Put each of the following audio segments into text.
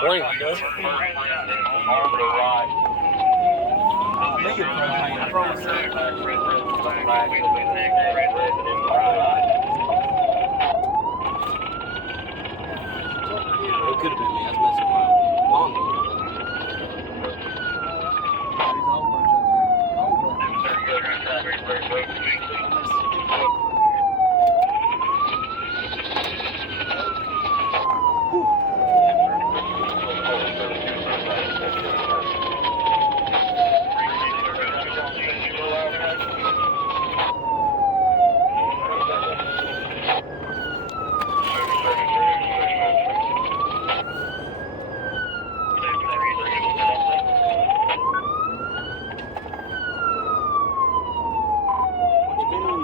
Where he does? It could have been me. I was messing around. Long ago.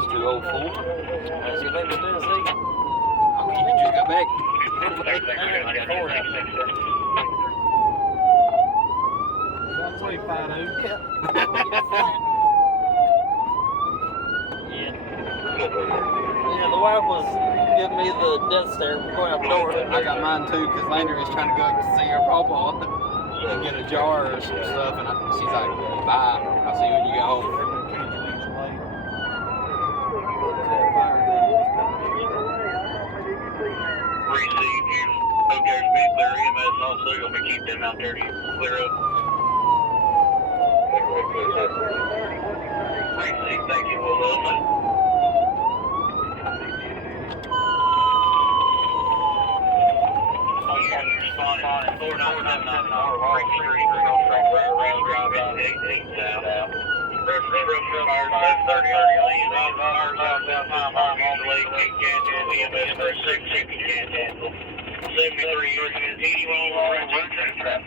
To 04. Has he been to Tennessee? Oh, you just got back. Yeah, the wife was giving me the death stare going out the door. I got mine too, because Landry was trying to go up to see her papa and get a jar or some stuff, and she's like, bye, I'll see you when you get home. Also, you'll be keeping them out there to clear up. Thank you, Will. Oh, you can respond on 4999 North Street, Round Drive, 18 South. Reference fires 730 on the scene, fires out that time on the lake, cancel, EMS for 6 cancel. 73 years, 81 traffic.